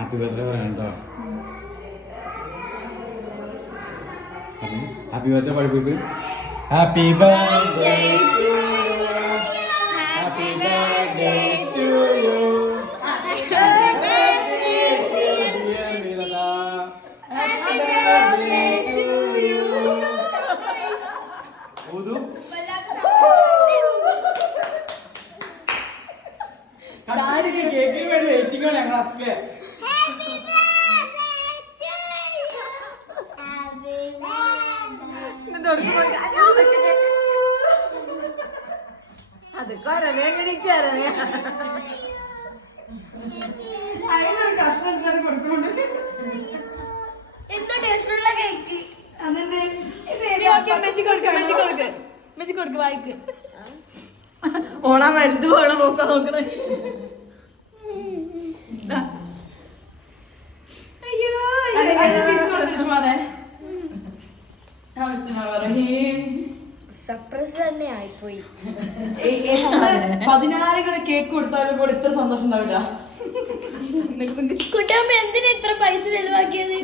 Happy birthday പറയണ്ടോ? Happy birthday പഠിപ്പിക്ക്. Happy birthday to you. Happy birthday to you. Happy birthday dear Milana. Happy birthday to you. ഊതു. കടാടിക്ക് കേക്കിന് വേണ്ടി waiting ആണ് ഞങ്ങളൊക്കെ. അത് കൊറവേ കടിച്ചാലേ കഷ്ണം എടുക്കാൻ കൊടുക്കുന്നുണ്ട്. വായിക്ക് ഓണ വലുത് പോണ പോക്ക നോക്കണ. സർപ്രൈസ് തന്നെ ആയിപ്പോയി. 16 കേക്ക് കൊടുത്താലും കൂടെ ഇത്ര സന്തോഷം ഉണ്ടാവില്ല. കുട്ടിയമ്മ എന്തിനാ ഇത്ര പൈസ ചെലവാക്കിയത്?